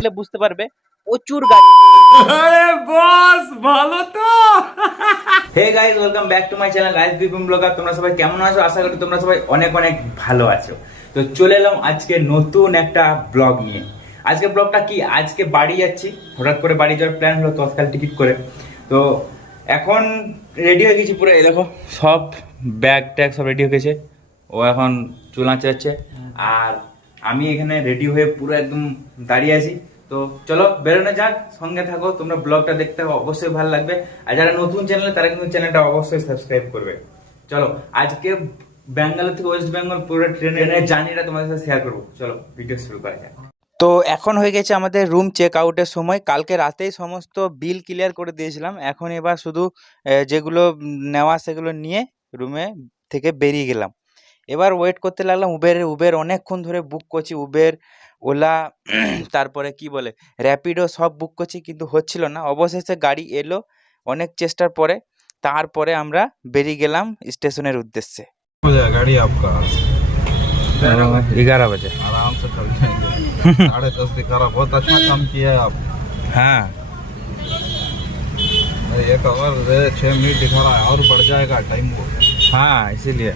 দেখলে বুঝতে পারবে প্রচুর গাড়ি। আরে বস ভালো তো। Hey guys, welcome back to my channel guys BPM blogger. তোমরা সবাই কেমন আছো? আশা করি তোমরা সবাই অনেক অনেক ভালো আছো। তো চলে এলাম আজকে নতুন একটা ব্লগ নিয়ে। আজকে ব্লগটা কি, আজকে বাড়ি যাচ্ছি, হঠাৎ করে বাড়ি যাওয়ার প্ল্যান হলো তৎকাল টিকিট করে। তো এখন রেডি হয়ে গেছি পুরো, এই দেখো সব ব্যাগ ট্যাগ সব রেডি হয়ে গেছে। ও এখন চুল আঁচাচ্ছে আর আমি এখানে রেডি হয়ে পুরো একদম দাঁড়িয়ে আছি। তো চলো বেরোনো যাক, সঙ্গে থাকো, তোমরা ব্লগটা দেখতে অবশ্যই ভালো লাগবে। আর যারা নতুন চ্যানেলে তারা কিন্তু চ্যানেলটা অবশ্যই সাবস্ক্রাইব করবে। চলো আজকে ব্যাঙ্গালোর থেকে ওয়েস্ট বেঙ্গল পুরো ট্রেনের জার্নিটা তোমাদের সাথে শেয়ার করবো। চলো ভিডিও শুরু করা যাক। তো এখন হয়ে গেছে আমাদের রুম চেক আউটের সময়। কালকে রাতেই সমস্ত বিল ক্লিয়ার করে দিয়েছিলাম। এখন এবার শুধু যেগুলো নেওয়া সেগুলো নিয়ে রুমে থেকে বেরিয়ে গেলাম। এবার ওয়েট করতে লাগলাম উবের অনেকক্ষণ ধরে বুক করছি, উবের, ওলা, তারপরে কি বলে র্যাপিডো সব বুক করছি, কিন্তু হচ্ছিল না। অবশেষে গাড়ি এলো অনেক চেষ্টার পরে। তারপরে আমরা বেরিয়ে গেলাম স্টেশনের উদ্দেশ্যে। गाड़ी आपका 11 बजे। आराम से चल जाएंगे। 10:30 दिखा रहा, बहुत अच्छा काम किया है आप। हाँ 1 आवर 6 मिनट दिखा रहा है, और बढ़ जाएगा टाइम वो। हाँ इसीलिए।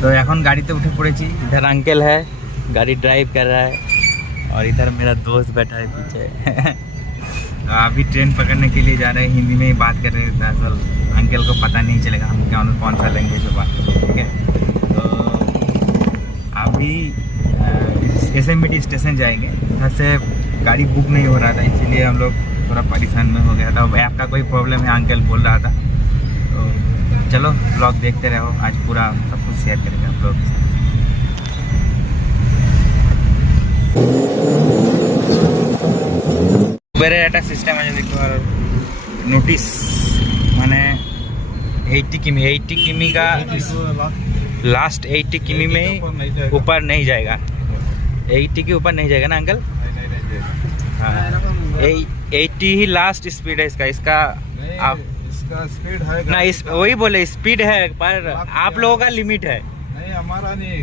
तो এখন गाड़ी उठे पड़ेছি। इधर अंकल है, गाड़ी ड्राइव कर रहा है, और इधर मेरा दोस्त बैठा है पीछे। अभी ट्रेन पकड़ने के लिए जा रहे हैं, हिंदी में ही बात कर रहे हैं। दरअसल अंकल को पता नहीं चलेगा हम कौन सा लैंग्वेज में बात कर रहे हैं, ठीक है। तो अभी SMBT स्टेशन जाएंगे। उधर से गाड़ी बुक नहीं हो रहा था, इसीलिए हम लोग थोड़ा परेशान में हो गया था। ऐप का कोई प्रॉब्लम है अंकल बोल रहा था। तो चलो ब्लॉग देखते रहो, आज पूरा सब कुछ शेयर करेंगे आप लोग। উবেরের একটা সিস্টেম আছে দেখতে পারো, নোটিস মানে 80 किमी का लास्ट 80 किमी में ऊपर नहीं जाएगा। 80 के ऊपर नहीं जाएगा ना अंकल? हाँ 80 ही लास्ट स्पीड है इसका आप इसका स्पीड है ना, इस वही बोले स्पीड है, पर आप लोगों का लिमिट है। नहीं हमारा नहीं,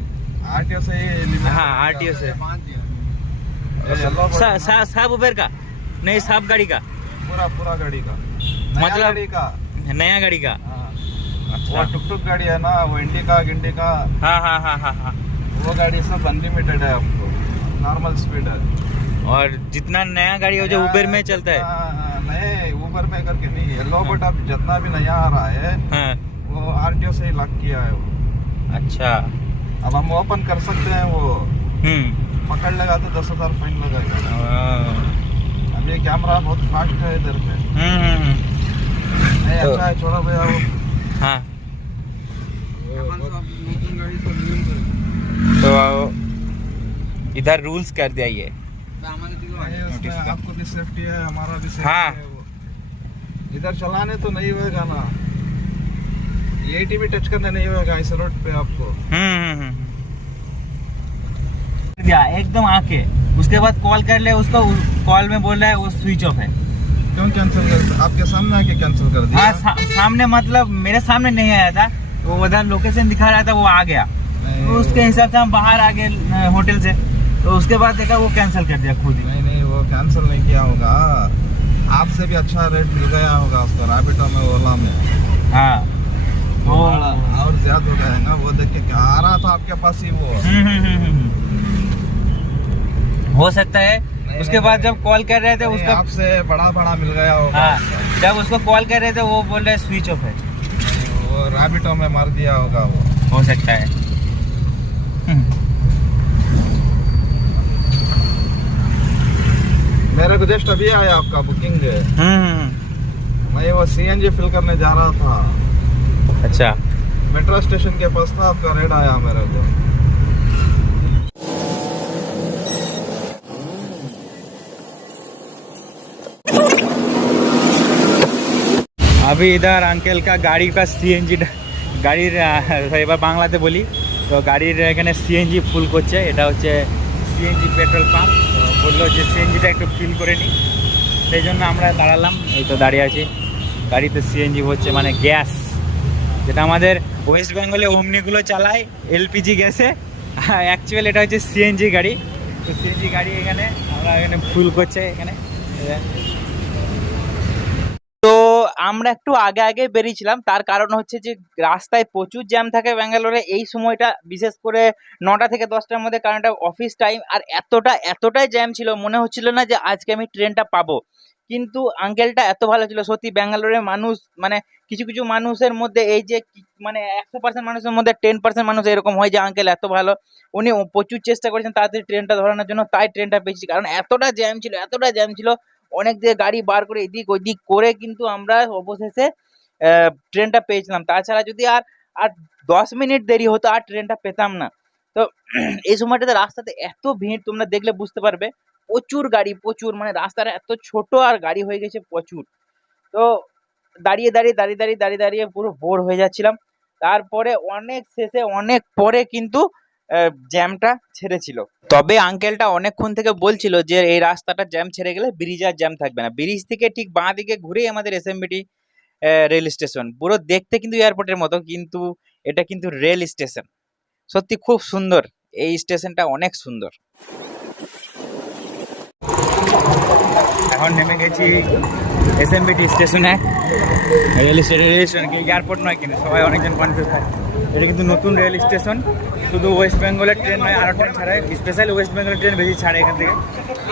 आरटीओ से ही लिमिट। हाँ आरटीओ से सब उबेर का नहीं, सब गाड़ी का पूरा गाड़ी का, मतलब गाड़ी का, नया गाड़ी का। हाँ। अच्छा। वो टुक गाड़ी है ना, वो इंडिका गिंडिका, हाँ हाँ हाँ हाँ हाँ। वो गाड़ी सब अनलिमिटेड है आपको, नॉर्मल स्पीड है। और जितना नया गाड़ी हो जो उबेर में चलता है। नहीं उबर में करके नहीं, येलो बट अब जितना भी नया आ रहा है हाँ वो आरटीओ से ही लॉक किया है वो। अच्छा। अब हम ओपन कर सकते हैं वो, पकड़ लगा तो 10,000 फाइन लगेगा। अब ये कैमरा बहुत फास्ट है इधर पे। नहीं तो- अच्छा है, छोड़ो भैया वो। हाँ तो इधर रूल्स कर दिया ये। उसमें आपको भी सेफ्टी है, हमारा भी सेफ्टी हाँ। है वो। इधर चलाने तो नहीं होगा ना, 80 भी टच करने नहीं होगा इस रोड पे आपको। दिया एकदम आके, उसके बाद कॉल कर ले उसको, कॉल में बोल रहा है वो स्विच ऑफ है। क्यों कैंसिल कर, आपके सामने आके कैंसिल कर दिया? हाँ सामने, मतलब मेरे सामने नहीं आया था, वो उधर लोकेशन दिखा रहा था, वो आ गया। नहीं, तो उसके हिसाब से हम बाहर आ गए होटल से। तो उसके बाद देखा वो कैंसिल कर दिया खुद ही। नहीं वो कैंसिल नहीं किया होगा, आपसे भी अच्छा रेट मिल गया होगा उसको रैपिडो में, ओला में। हाँ वो और ज्यादा हो गया है ना, वो देख के क्या आ रहा था आपके पास ही वो। हो सकता है। उसके बाद जब कॉल कर रहे थे उसका, आपसे बड़ा मिल गया होगा। हाँ जब उसको कॉल कर रहे थे वो बोल रहे स्विच ऑफ है। वो रैपिडो में मार दिया होगा वो, हो सकता है। मेरे को जस्ट अभी आया आपका बुकिंग। मैं वो CNG फिल करने जा रहा था, अच्छा। मेट्रो स्टेशन के पास था, आपका रेड आया मेरे को। अभी इधर अंकल का गाड़ी का CNG গাড়ির এবার বাংলাতে বলি, তো গাড়ির এখানে CNG ফুল করছে। এটা হচ্ছে CNG পেট্রোল পাম্প। তো বললো যে CNGটা একটু ফিল করে নিই, সেই জন্য আমরা দাঁড়ালাম। এই তো দাঁড়িয়ে আছি, গাড়িতে CNG হচ্ছে মানে গ্যাস, যেটা আমাদের ওয়েস্ট বেঙ্গলে ওমনিগুলো চালায় LPG গ্যাসে। অ্যাকচুয়ালি এটা হচ্ছে CNG গাড়ি। তো সিএনজি গাড়ি এখানে আমরা এখানে ফুল করছে এখানে। তো আমরা একটু আগে আগে বেরিয়েছিলাম, তার কারণ হচ্ছে যে রাস্তায় প্রচুর জ্যাম থাকে ব্যাঙ্গালোরে এই সময়টা, বিশেষ করে 9টা থেকে 10টার মধ্যে, কারণ এটা অফিস টাইম। আর এতটাই জ্যাম ছিল, মনে হচ্ছিল না যে আজকে আমি ট্রেনটা পাবো। কিন্তু আঙ্কেলটা এত ভালো ছিল সত্যি। ব্যাঙ্গালোরের মানুষ মানে কিছু কিছু মানুষের মধ্যে এই যে মানে 100% মানুষের মধ্যে 10% মানুষ এরকম হয় যে আঙ্কেল এত ভালো। উনি প্রচুর চেষ্টা করেছেন তাড়াতাড়ি ট্রেনটা ধরানোর জন্য, তাই ট্রেনটা পেয়েছি। কারণ এতটা জ্যাম ছিল, অনেক দিয়ে গাড়ি বার করে এদিক ওইদিক করে কিন্তু আমরা অবশেষে ট্রেনটা পেয়েছিলাম। তাছাড়া যদি আর আর 10 মিনিট দেরি হতো আর ট্রেনটা পেতাম না। তো এই সময়টাতে রাস্তাতে এত ভিড়, তোমরা দেখলে বুঝতে পারবে, প্রচুর গাড়ি, প্রচুর, মানে রাস্তাটা এত ছোট আর গাড়ি হয়ে গেছে প্রচুর। তো দাঁড়িয়ে পুরো বোর হয়ে যাচ্ছিলাম। তারপরে শেষে অনেক পরে কিন্তু জ্যামটা ছেড়েছিল। তবে আঙ্কেলটা অনেকক্ষণ থেকে বলছিল যে এই রাস্তাটা জ্যাম ছেড়ে গেলে ব্রিজ আর জ্যাম থাকবে না। ব্রিজ থেকে ঠিক বাঁ দিকে ঘুরেই আমাদের এসএমবিটি রেল স্টেশন। পুরো দেখতে কিন্তু এয়ারপোর্টের মতো, কিন্তু এটা কিন্তু রেল স্টেশন। সত্যি খুব সুন্দর, এই স্টেশনটা অনেক সুন্দর। এখন নেমে গেছি এসএমবিটি স্টেশনে। রেল স্টেশন কি এয়ারপোর্ট নয়, কিন্তু সবাই অনেকজন কনফিউজ হয়। এটা কিন্তু নতুন রেল স্টেশন, শুধু ওয়েস্ট বেঙ্গলের ট্রেন নয়, আরও ট্রেন ছাড়ে, স্পেশালি ওয়েস্ট বেঙ্গলের ট্রেন বেশি ছাড়ে এখান থেকে।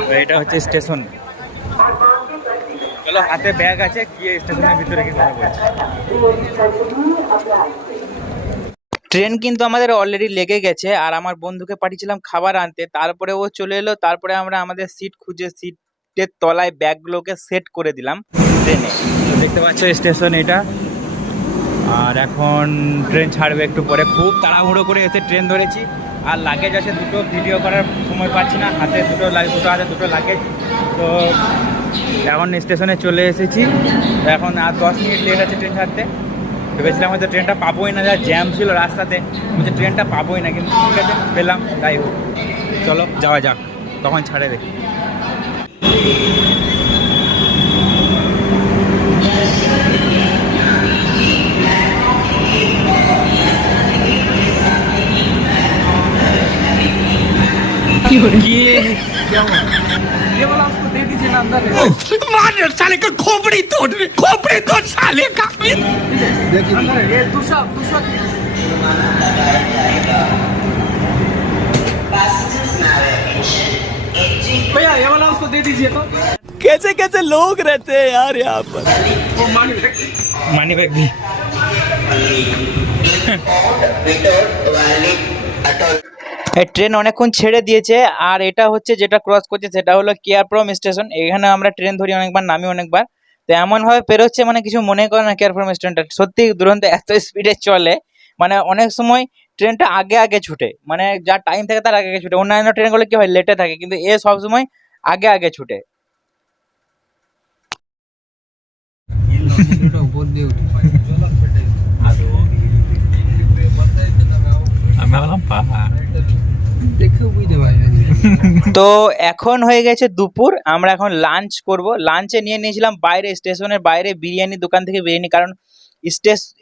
তো এটা হচ্ছে স্টেশন। চলো, হাতে ব্যাগ আছে, গিয়ে স্টেশনের ভিতরে কি কথা বলছি। ট্রেন কিন্তু আমাদের অলরেডি লেগে গেছে, আর আমার বন্ধুকে পাঠিয়েছিলাম খাবার আনতে, তারপরে ও চলে এলো। তারপরে আমরা আমাদের সিট খুঁজে সিটের তলায় ব্যাগগুলোকে সেট করে দিলাম ট্রেনে। তো দেখতে পাচ্ছ স্টেশন এটা, আর এখন ট্রেন ছাড়বে একটু পরে। খুব তাড়াহুড়ো করে এসে ট্রেন ধরেছি, আর লাগেজ আছে দুটো, ভিডিও করার সময় পাচ্ছি না, হাতে দুটো লাগেজ। তো এখন স্টেশনে চলে এসেছি, এখন আর 10 মিনিট লেট আছে ট্রেন ছাড়তে। ভেবেছিলাম হয়তো ট্রেনটা পাবোই না, যা জ্যাম ছিল রাস্তাতে, বলছে ট্রেনটা পাবোই না, কিন্তু ঠিক আছে পেলাম। যাই হোক, চলো যাওয়া যাক, তখন ছাড়ে দেখি। ये वाला उसको दे दीजिए ना अंदर है। मार साले का खोपड़ी तोड़ साले का। देखिए अंदर है, ये दूसरा भैया ये वाला उसको दे दीजिए। तो कैसे लोग रहते हैं यार यहाँ पर। वो মানি ব্যাগ भी ট্রেন অনেকক্ষণ ছেড়ে দিয়েছে, আর এটা হচ্ছে যেটা ক্রস করছে সেটা হলো কেয়ারফ্রম স্টেশন। এখানে আমরা ট্রেন ধরি অনেকবার, নামি অনেকবার। তো এমনভাবে পেরোচ্ছে মানে কিছু মনে করে না। কেয়ারফ্রম স্টেশনটা সত্যি দুরন্ত এত স্পিডে চলে, মানে অনেক সময় ট্রেনটা আগে ছুটে, মানে যা টাইম থাকে তার আগে ছুটে। অন্যান্য ট্রেনগুলো কি হয়, লেটে থাকে, কিন্তু এ সবসময় আগে ছুটে। তো এখন হয়ে গেছে দুপুর, আমরা এখন লাঞ্চ করব। লাঞ্চে নিয়ে নিয়েছিলাম বাইরে, স্টেশনের বাইরে বিরিয়ানি দোকান থেকে বিরিয়ানি। কারণ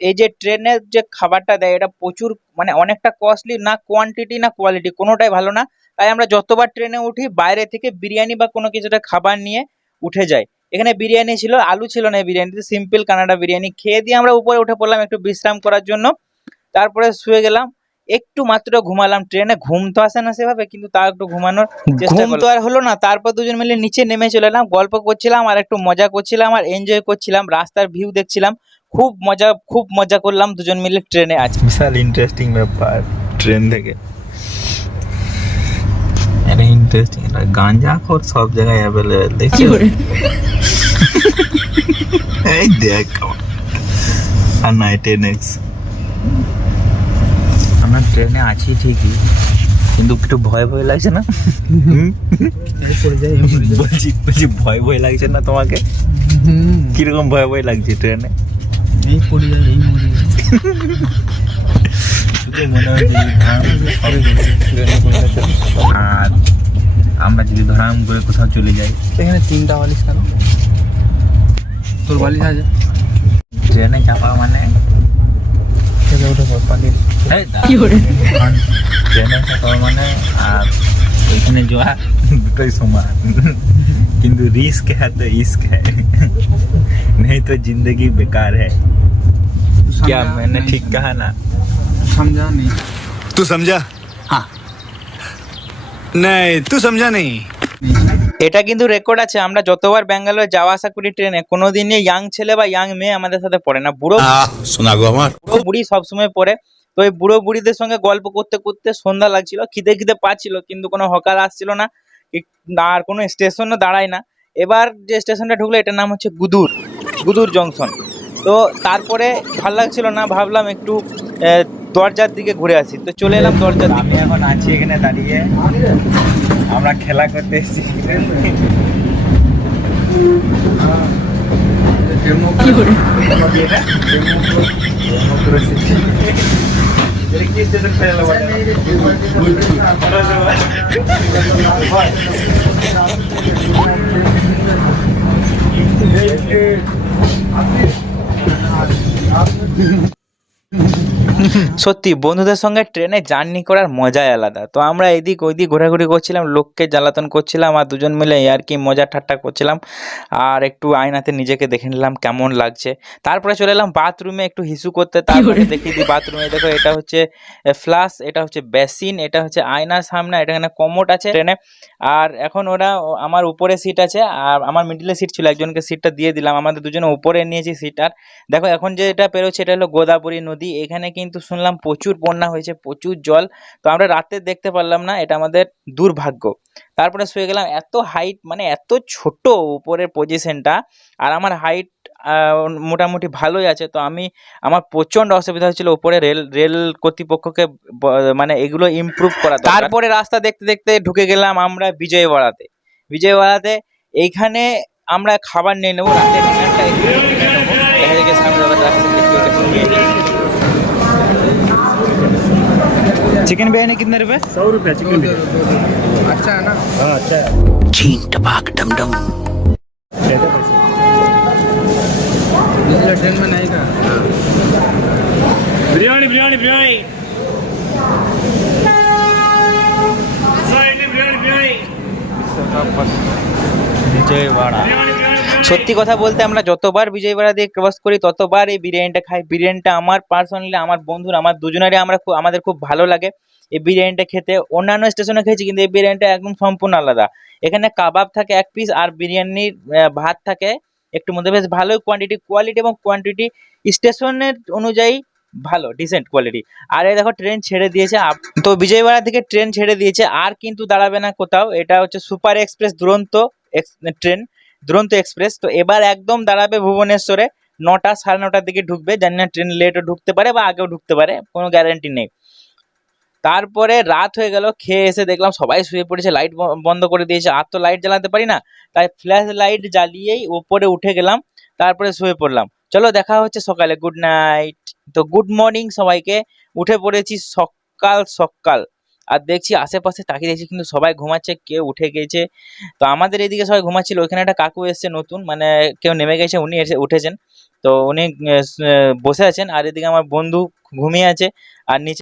এই যে ট্রেনের যে খাবারটা দেয় এটা প্রচুর, মানে অনেকটা কস্টলি, না কোয়ান্টিটি না কোয়ালিটি, কোনোটাই ভালো না। তাই আমরা যতবার ট্রেনে উঠি বাইরে থেকে বিরিয়ানি বা কোনো কিছুটা খাবার নিয়ে উঠে যাই। এখানে বিরিয়ানি ছিল, আলু ছিল না বিরিয়ানিতে, সিম্পল কানাডা বিরিয়ানি খেয়ে দিয়ে আমরা উপরে উঠে পড়লাম একটু বিশ্রাম করার জন্য। তারপরে শুয়ে গেলাম, একটু মাত্র ঘুমালাম। ট্রেনে ঘুম তো আসে না সেভাবে, কিন্তু তাও একটু ঘুমানোর চেষ্টা করলাম। তো আর হলো না, তারপর দুজন মিলে নিচে নেমে চলে এলাম, গল্প করছিলাম আর একটু মজা করছিলাম আর এনজয় করছিলাম, রাস্তার ভিউ দেখছিলাম। খুব মজা করলাম দুজন মিলে ট্রেনে। আছে বিশাল ইন্টারেস্টিং ব্যাপার ট্রেন থেকে, এটা ইন্টারেস্টিং। এটা গাঁজা খোর সব জায়গায় অ্যাভেলেবেল, দেখি এই দেখ। আর নাই 10x আমরা ট্রেনে আছি ঠিকই, কিন্তু একটু ভয় লাগছে না? বলছি ভয় লাগছে না তোমাকে? কিরকম ভয় লাগছে ট্রেনে? আর আমরা যদি ধরাম করে কোথাও চলে যাই, এখানে 3টা বালিশ কেন? তোর বালিশ আছে? ট্রেনে চাপা মানে ট্রেনে চাপা মানে আর এখানে জোয়া দুটোই সমান, কিন্তু রিস্ক হ্যাঁ তো ইস্ক হ্যাঁ, नहीं तो जिंदगी बेकार है। क्या मैंने ठीक कहा ना? समझा नहीं। तू समझा? हाँ नहीं तू समझा नहीं। এটা কিন্তু রেকর্ড আছে, আমরা যতবার ব্যাঙ্গালোর যাওয়া আসা করি ট্রেনে, কোনোদিনই ইয়াং ছেলে বা ইয়াং মেয়ে আমাদের সাথে পড়ে না, বুড়ো सुना गो हमार বুড়ো বুড়ি সবসময় পড়ে। তো এই বুড়ো বুড়িদের সঙ্গে গল্প করতে করতে সন্ধ্যা লাগছিল, খিদে খিদে পাচ্ছিল, কিন্তু কোনো হকার আসছিল না, আর কোনো স্টেশনও দাঁড়ায় না। এবার যে স্টেশনটা ঢুকলো এটার নাম হচ্ছে গুদুর জংশন। তো তারপরে ভাল লাগছিল না, ভাবলাম একটু দরজার দিকে ঘুরে আসি, তো চলে এলাম দরজার দিকে। আমি এখন আছি এখানে দাঁড়িয়ে, আমরা খেলা করতে এসেছি। সত্যি বন্ধুদের সঙ্গে ট্রেনে জার্নি করার মজাই আলাদা। তো আমরা এদিক ওইদিক ঘোরাঘুরি করছিলাম, লোককে জ্বালাতন করছিলাম, আর দুজন মিলে আর কি মজা ঠাট্টা করছিলাম, আর একটু আয়নাতে নিজেকে দেখে নিলাম কেমন লাগছে। তারপরে চলে এলাম বাথরুমে একটু হিসু করতে। তারপরে দেখিয়ে দিই বাথরুমে, দেখো এটা হচ্ছে ফ্লাশ, এটা হচ্ছে বেসিন, এটা হচ্ছে আয়নার সামনে, এটা এখানে কমোড আছে ট্রেনে। আর এখন ওরা আমার উপরে সিট আছে, আর আমার মিডিলে সিট ছিল, একজনকে সিটটা দিয়ে দিলাম, আমাদের দুজনে উপরে নিয়েছি সিট। আর দেখো এখন যে এটা পেরোচ্ছে এটা হলো গোদাবরী নদী। এখানে কিন্তু শুনলাম প্রচুর বন্যা হয়েছে, প্রচুর জল। তো আমরা রাতে দেখতে পারলাম না, এটা আমাদের দুর্ভাগ্য। তারপরে শুয়ে গেলাম, এত হাইট মানে এত ছোট উপরের পজিশনটা, আর আমার হাইট মোটামুটি ভালোই আছে। তো আমার প্রচণ্ড অসুবিধা হচ্ছিল উপরে। রেল কর্তৃপক্ষকে মানে এগুলো ইমপ্রুভ করা দরকার। তারপরে রাস্তা দেখতে দেখতে ঢুকে গেলাম আমরা বিজয়ওয়াড়াতে। এইখানে আমরা খাবার নিয়ে নেবো, রাতের ডিনারটা এখানে নিয়ে নেবো। দেখা যায় সামনে রাস্তা দেখতে গেছে নিয়ে নিই। चिकन बिरयानी कितने रुपए? 100 रुपया चिकन बिरयानी। अच्छा है ना? हाँ अच्छा है। छीन टपाक डम डम। ट्रेन में नहीं का बिरयानी विजयवाड़ा। সত্যি কথা বলতে আমরা যতবার বিজয়বাড়া দিয়ে ক্রস করি ততবার এই বিরিয়ানিটা খাই। বিরিয়ানিটা আমার পার্সোনালি, আমার বন্ধুর, আমার দুজনেরই আমাদের খুব ভালো লাগে এই বিরিয়ানিটা খেতে। অন্যান্য স্টেশনে খেয়েছি, কিন্তু এই বিরিয়ানিটা একদম সম্পূর্ণ আলাদা। এখানে কাবাব থাকে 1 পিস, আর বিরিয়ানির ভাত থাকে একটু মধ্যে, বেশ ভালোই কোয়ালিটি এবং কোয়ান্টিটি স্টেশনের অনুযায়ী ভালো, ডিসেন্ট কোয়ালিটি। আর এই দেখো ট্রেন ছেড়ে দিয়েছে, তো বিজয়বাড়া থেকে ট্রেন ছেড়ে দিয়েছে, আর কিন্তু দাঁড়াবে না কোথাও। এটা হচ্ছে সুপার এক্সপ্রেস ট্রেন, দুরন্ত এক্সপ্রেস। তো এবার একদম দাঁড়াবে ভুবনেশ্বরে, 9টা 9:30 দিকে ঢুকবে। জানি না ট্রেন লেটও ঢুকতে পারে বা আগেও ঢুকতে পারে, কোনো গ্যারান্টি নেই। তারপরে রাত হয়ে গেল, খেয়ে এসে দেখলাম সবাই শুয়ে পড়েছে, লাইট বন্ধ করে দিয়েছে। আর তো লাইট জ্বালাতে পারি না, তাই ফ্ল্যাশ লাইট জ্বালিয়েই উপরে উঠে গেলাম, তারপরে শুয়ে পড়লাম। চলো দেখা হচ্ছে সকালে, গুড নাইট। তো গুড মর্নিং সবাইকে। উঠে পড়েছি সকাল, আর দেখছি আশেপাশে তাকিয়ে দেখছি কিন্তু সবাই ঘুমাচ্ছে, কেউ উঠে গেছে। তো আমাদের এদিকে সবাই ঘুমাচ্ছিল, ওইখানে একটা কাকু এসছে নতুন, মানে কেউ নেমে গেছে, উনি উঠেছেন। তো উনি বসে আছেন, আর এদিকে আমার বন্ধু ঘুমিয়ে আছে, আর নিচে